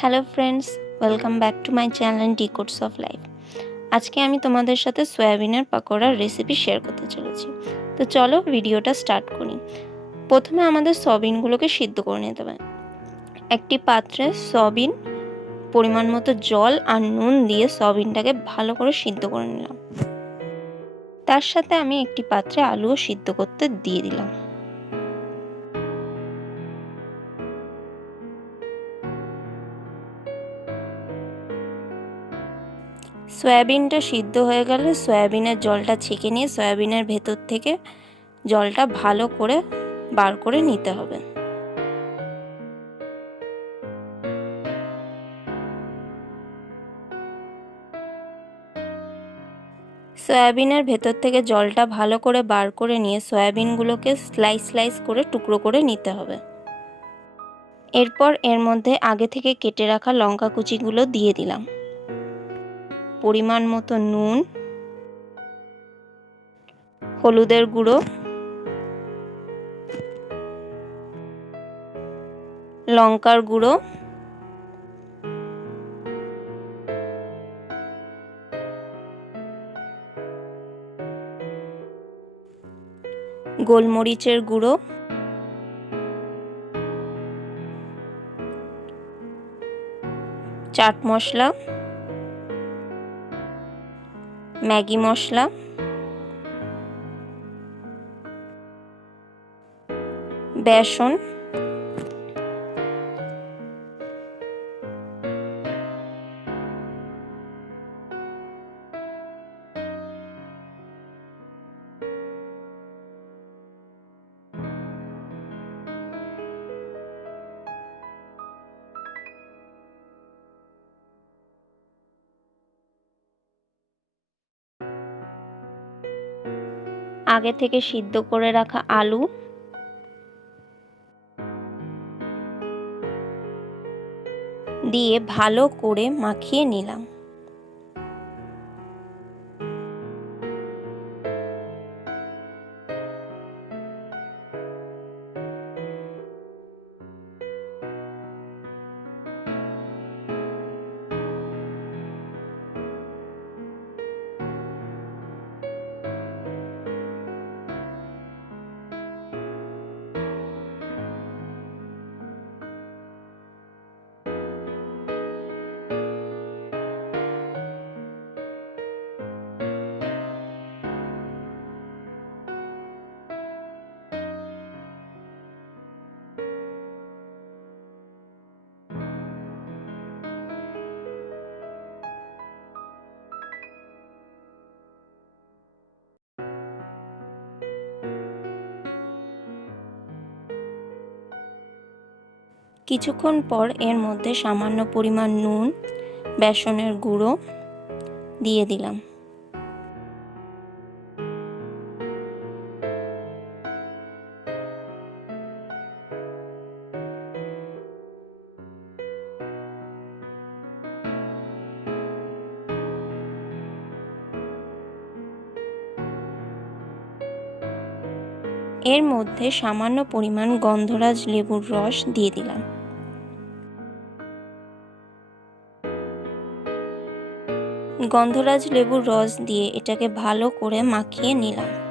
Hello friends welcome back to my channel decodes of life আজকে আমি তোমাদের সাথে সয়াবিনের পাকোড়ার রেসিপি শেয়ার করতে চলেছি। তো চলো ভিডিওটা স্টার্ট করি। প্রথমে আমাদের সয়াবিনগুলোকে সিদ্ধ করে নিতে হবে। একটি পাত্রে সয়াবিন, পরিমাণ মতো জল আর নুন দিয়ে সয়াবিনটাকে ভালো করে সিদ্ধ করে নিলাম। তার সাথে আমি একটি পাত্রে আলুও সিদ্ধ করতে দিয়ে দিলাম। সয়াবিনটা সিদ্ধ হয়ে গেলে সয়াবিনের জলটা ছেঁকে নিয়ে সয়াবিনের ভেতর থেকে জলটা ভালো করে বার করে নিতে হবে। সয়াবিনের ভেতর থেকে জলটা ভালো করে বার করে নিয়ে সয়াবিনগুলোকে স্লাইস স্লাইস করে টুকরো করে নিতে হবে। এরপর এর মধ্যে আগে থেকে কেটে রাখা লঙ্কা কুচিগুলো দিয়ে দিলাম। পরিমাণ মতো নুন, হলুদের গুঁড়ো, লঙ্কার গুঁড়ো গোলমরিচের গুঁড়ো। চাট মশলা। ম্যাগি মশলা। বেসন। আগে থেকে সিদ্ধ করে রাখা আলু। দিয়ে ভালো করে মাখিয়ে নিলাম। কিছুক্ষণ পর এর মধ্যে সামান্য পরিমাণ নুন, বেসনের গুঁড়ো দিয়ে দিলাম। এর মধ্যে সামান্য পরিমাণ গন্ধরাজ লেবুর রস দিয়ে দিলাম। গন্ধরাজ লেবুর রস দিয়ে এটাকে ভালো করে মাখিয়ে নিলাম।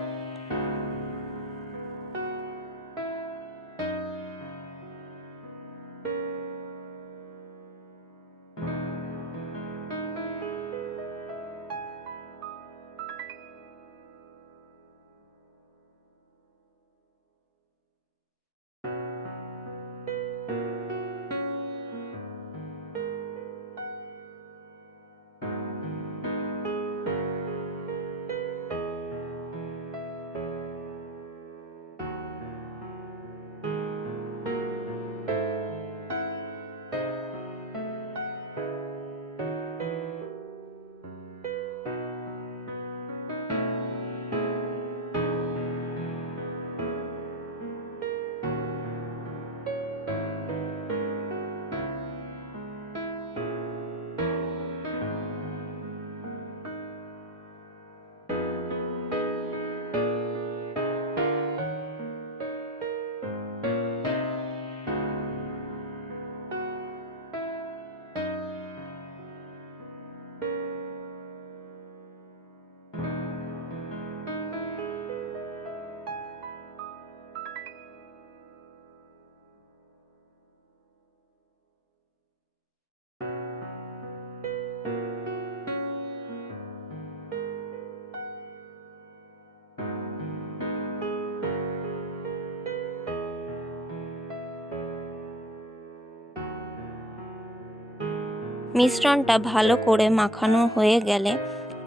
মিশ্রণটা ভালো করে মাখানো হয়ে গেলে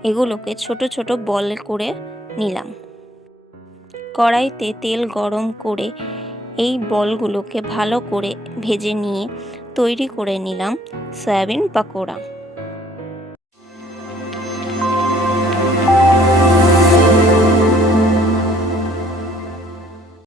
এগুলোকে ছোট ছোট বল করে নিলাম। কড়াইতে তেল গরম করে এই বলগুলোকে ভালো করে ভেজে নিয়ে তৈরি করে নিলাম সয়াবিন পাকোড়া।